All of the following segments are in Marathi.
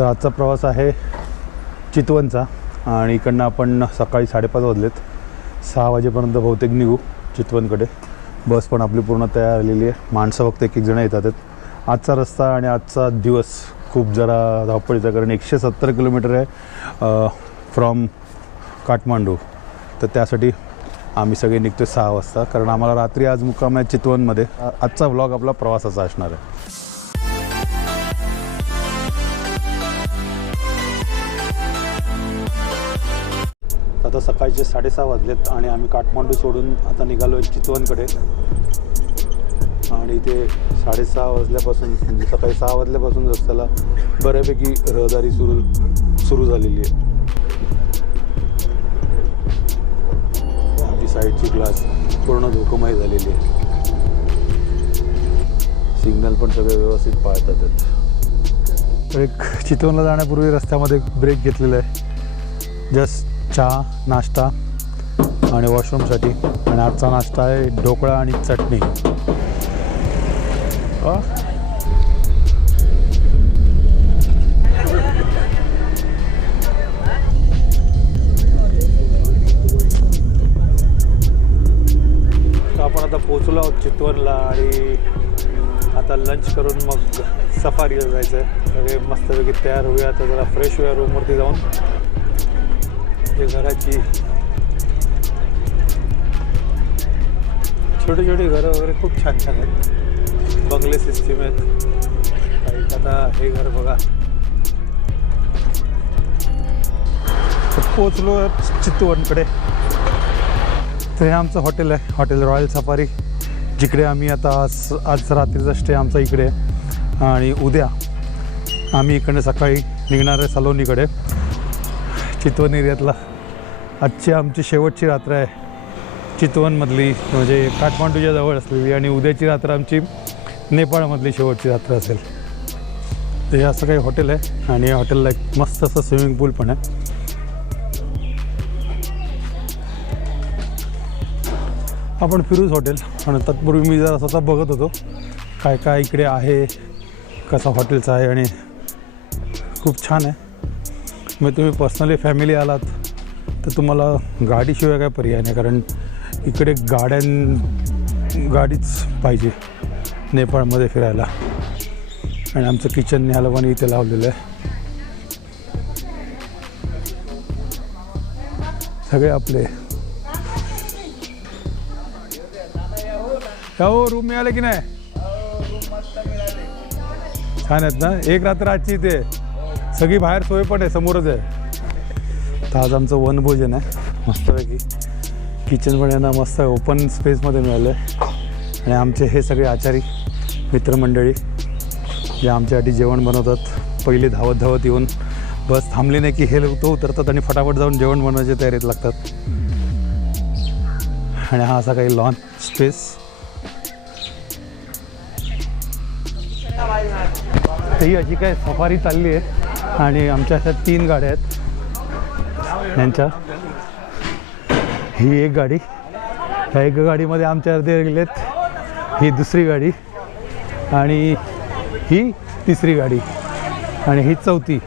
तर आजचा प्रवास आहे चितवनचा आणि इकडनं आपण सकाळी साडेपाच वाजलेत. सहा वाजेपर्यंत बहुतेक निघू चितवनकडे. बस पण आपली पूर्ण तयार आलेली आहे. माणसं फक्त एक एक जण येतात आहेत. आजचा रस्ता आणि आजचा दिवस खूप जरा धावपळीचा कारण एकशे सत्तर किलोमीटर आहे फ्रॉम काठमांडू. तर त्यासाठी आम्ही सगळे निघतो सहा वाजता. कारण आम्हाला रात्री आज मुक्काम आहे चितवनमध्ये. आजचा व्लॉग आपला प्रवासाचा असणार आहे. आता सकाळचे साडेसहा वाजलेत आणि आम्ही काठमांडू सोडून आता निघालो आहे चितवनकडे. आणि ते साडेसहा वाजल्यापासून म्हणजे सकाळी सहा वाजल्यापासून रस्त्याला बऱ्यापैकी रहदारी सुरू सुरू झालेली आहे. आमची साईडची ग्लास पूर्ण धोकमय झालेली आहे. सिग्नल पण सगळे व्यवस्थित पाळतात तर एक चितवनला जाण्यापूर्वी रस्त्यामध्ये एक ब्रेक घेतलेला आहे. जस्ट चहा नाश्ता आणि वॉशरूमसाठी. आणि आजचा नाश्ता आहे ढोकळा आणि चटणी. तर आपण आता पोचलो आहोत चितवनला आणि आता लंच करून मग सफारीला जायचं आहे सगळे मस्तपैकी तयार होऊया. आता जरा फ्रेश होऊया रूमवरती जाऊन. जे घराची छोटी छोटी घरं वगैरे खूप छान छान आहेत. बंगले सिस्टीम आहेत. काही आता हे घर बघा. पोचलो चित्तवनकडे तर हे आमचं हॉटेल आहे. Hotel Royal Safari. जिकडे आम्ही आता आज आज रात्रीचा स्टे आमचा इकडे आहे. आणि उद्या आम्ही इकडे सकाळी निघणार आहे सलोनीकडे चितवन एरियातला आजची आमची शेवटची रात्र आहे. चितवनमधली म्हणजे काठमांडूच्या जवळ असलेली आणि उद्याची रात्र आमची नेपाळमधली शेवटची रात्र असेल. तर हे असं काही हॉटेल आहे आणि या हॉटेलला एक मस्त असं स्विमिंग पूल पण आहे. आपण फिरूच हॉटेल. आणि तत्पूर्वी मी जरा स्वतः बघत होतो काय काय इकडे आहे कसा हॉटेलचा आहे आणि खूप छान आहे. मग तुम्ही पर्सनली फॅमिली आलात तर तुम्हाला गाडीशिवाय काय पर्याय नाही कारण इकडे गाड्यां गाडीच पाहिजे नेपाळमध्ये फिरायला. आणि आमचं किचन न्यायला पण इथे लावलेलं आहे. सगळे आपले. हो रूम मिळाले की नाही? छान आहेत ना? एक रात्र आजची इथे. सगळी बाहेर सोय पण आहे समोरच आहे. तर आज आमचं वनभोजन आहे. मस्तपैकी. किचन पण यांना मस्त ओपन स्पेसमध्ये मिळालं आहे आणि आमचे हे सगळे आचारी मित्रमंडळी जे आमच्यासाठी जेवण बनवतात पहिले धावत धावत येऊन बस थांबली नाही की हे तो उतरतात आणि फटाफट जाऊन जेवण बनवायच्या तयारीत लागतात. आणि हा असा काही लॉन स्पेस ही अशी काय सफारी चालली आहे. आणि आमच्या अशा तीन गाड्या आहेत. यांच्या? ही एक गाडी. ह्या एक गाडीमध्ये आमच्या अर्धे गेलेत. ही दुसरी गाडी. आणि ही तिसरी गाडी. आणि ही चौथी.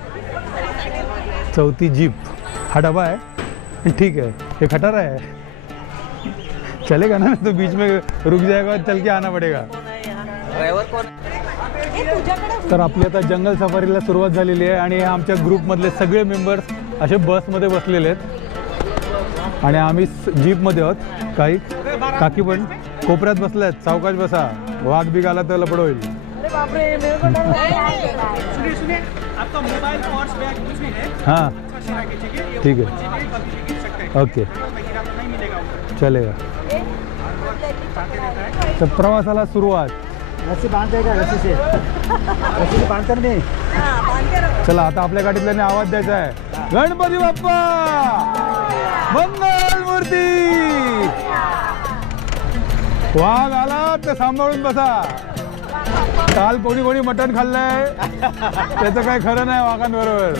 चौथी जीप. हा डबा है ठीक है ये खटारा है चलेगा ना तो बीच में रुक जाएगा चल के आना पड़ेगा. तर आपली आता जंगल सफारीला सुरुवात झालेली आहे आणि आमच्या ग्रुपमधले सगळे मेंबर्स असे बसमध्ये बसलेले आहेत. आणि आम्ही जीपमध्ये आहोत. काही काकी पण कोपऱ्यात बसल्या आहेत. सावकाश बसा. वाघ बिग आला तर लपड होईल. है. ठीक है ये ठीक है नीचे भी कभी भी गिर सकते हैं ओके. चलेगा. है तर प्रवासाला सुरुवात. रस्सी बांधते का रस्सी से रस्सी से बांधकर नहीं चला आता आपल्या गाडीतल्याने आवाज द्यायचा आहे. गणपती बाप्पा! मंगल मूर्ती! वाघ आला तर सांभाळून बसा. काल कोणी कोणी मटण खाल्लंय. त्याचं काही खरं नाही वाघांबरोबर.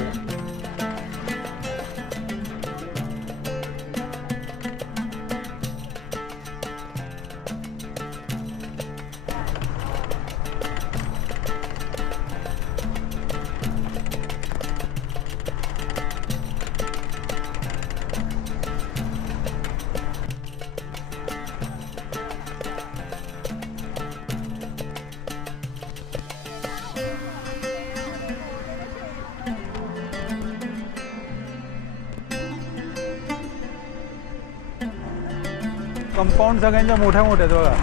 कंपाऊंड सगळ्यांच्या मोठ्या मोठ्या आहेत बघा.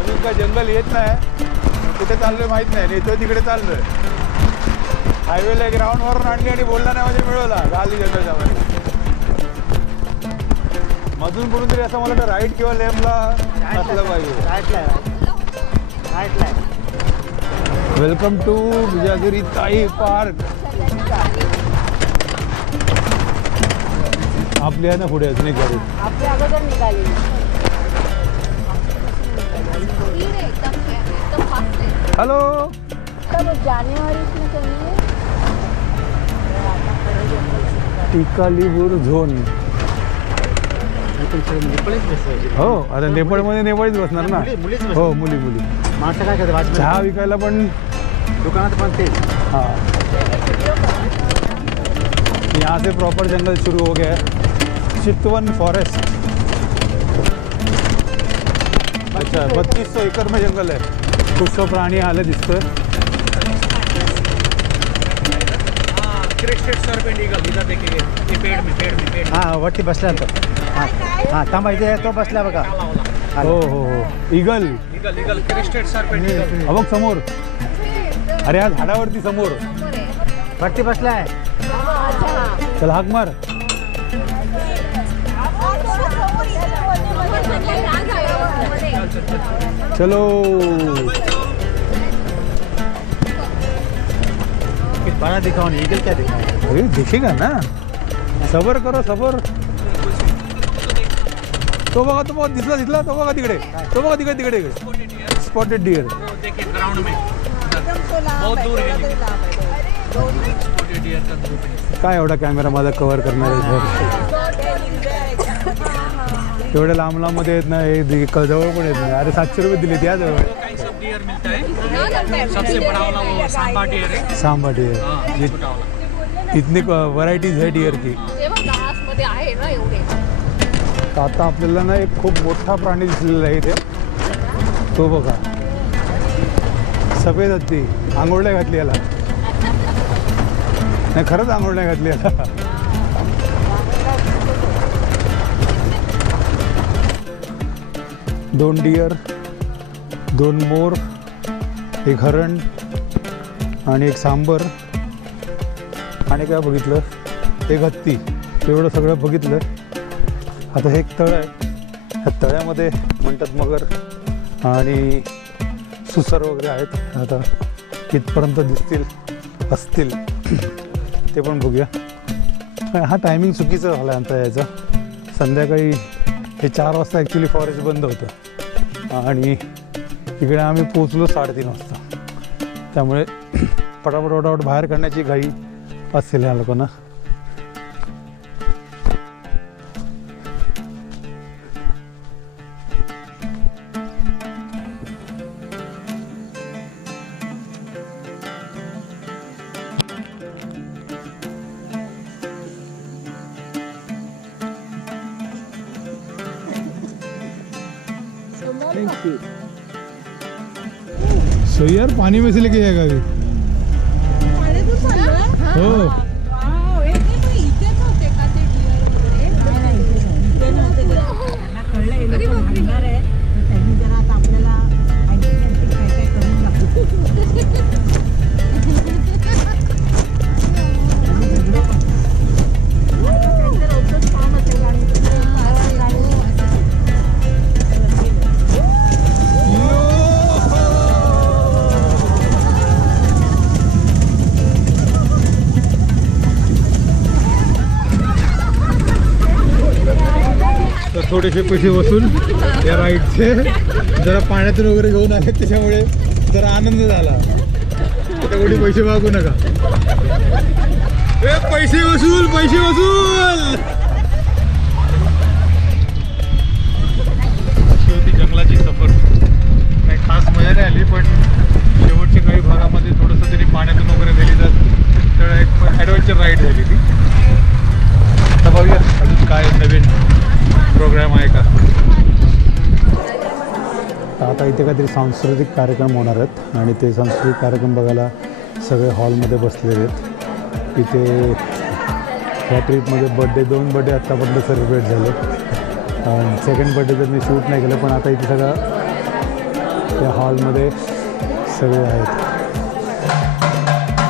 अजून काय जंगल येत नाही. कुठे चाललोय माहीत नाही. नेतो तिकडे चाललोय. हायवेला ग्राउंड वरून आणली आणि बोलला नाही म्हणजे मिळवला. गाली जंगलच्या मध्ये मधून कुठून तरी असं मला वाटतं राईट किंवा लेफ्टला असलं पाहिजे. राईटला वेलकम टू विजागिरी ताई पार्क आपली आहे ना पुढे अजून एक गाडी. आपली अगोदर निघाली हॅलो जानेवारी टिकालीपूर झोन. हो आता नेपाळमध्ये नेपाळीच बसणार ना. हो मुली मुली. माणसं काय करतात? चहा विकायला पण दुकानात पण तेच. हाँ. यहाँ से प्रॉपर जंगल शुरू हो गया. है चितवन फॉरेस्ट अच्छा बत्तीस सौ एकड़ में जंगल है. कुछ सौ प्राणी आले दिसतोय. क्रिस्टेड सर्पेंट ईगल इधर देखिए ये पेड़ में पेड़ में पेड़ में हां वरती बसल्यानंतर हां हां थांबा इथे तो बसला बघा हो हो हो eagle eagle eagle crested serpent eagle हा बघ समोर अरे हा झाडावरती समोर वरती बसलाय चल हाक मार चलो बड़ा दिखाओ नहीं ईगल क्या दिखाओ अरे दिखेगा ना। सबर करो सबर। तो बघा तो बघा दिसला दिसला तो बघा तिकडे. तो बघा तिकडे तिकडे. स्पॉटेड डिअर ग्राउंड में बहुत दूर काय एवढा कॅमेरा माझा कव्हर करणार आहे? एवढ्या लांब लांबमध्ये येत नाही जवळ पण येत नाही. अरे सातशे रुपये दिले त्या जवळ डियर मिलता है? सबसे बड़ा वाला वो सांबा डियर है। सांबा डिअर हाँ छोटा वाला। इतनी व्हरायटीज आहे डिअरची तेव्हा मध्ये आहे ना एवढे. तर आता आपल्याला ना एक खूप मोठा प्राणी दिसलेला आहे इथे. तो बघा. सफेद हत्ती. आंघोळल्या घातली याला. नाही खरंच आंघोळल्या घातली याला. दोन डिअर दोन मोर एक हरण आणि एक सांबर आणि काय बघितलं? एक हत्ती. एवढं सगळं बघितलं. आता हे एक तळ आहे. ह्या तळ्यामध्ये म्हणतात मगर आणि सुसर वगैरे आहेत. आता कितपर्यंत दिसतील असतील. ते पण बघूया. हा टायमिंग चुकीचा झाला आमचा याचा. संध्याकाळी हे चार वाजता ॲक्च्युली फॉरेस्ट बंद होतं. आणि इकडे आम्ही पोचलो साडेतीन वाजता. त्यामुळे पटापट पटापट बाहेर काढण्याची घाई असेल या लोकांना. सो यार पानी में से लेके जाएगा अभी हो. थोडेसे पैसे वसूल या राईडचे जरा पाण्यातून वगैरे घेऊन आले त्याच्यामुळे जरा आनंद झाला. आता कोणी पैसे मागू नका. ए, पैसे वसूल पैसे वसूल! अशी होती जंगलाची सफर. काही खास मजा नाही आली पण शेवटच्या काही भागामध्ये थोडंसं तरी पाण्यातून वगैरे नेली जात तर एक ॲडव्हेंचर राईड झाली ती. आता बघूया प्रोग्राम आहे का? आता इथे काहीतरी सांस्कृतिक कार्यक्रम होणार आहेत आणि ते सांस्कृतिक कार्यक्रम बघायला सगळे हॉलमध्ये बसलेले आहेत. इथे ह्या ट्रीपमध्ये बड्डे दोन बड्डे आत्तापर्यंत सेलिब्रेट झाले. सेकंड बड्डे तर मी शूट नाही केलं पण आता इथे सगळं त्या हॉलमध्ये सगळे आहेत.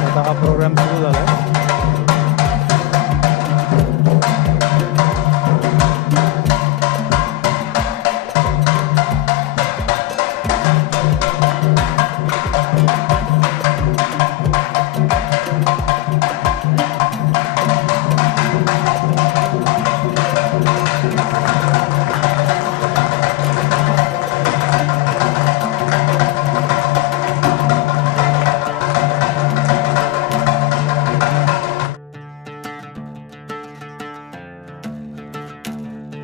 आता हा प्रोग्राम सुरू झाला आहे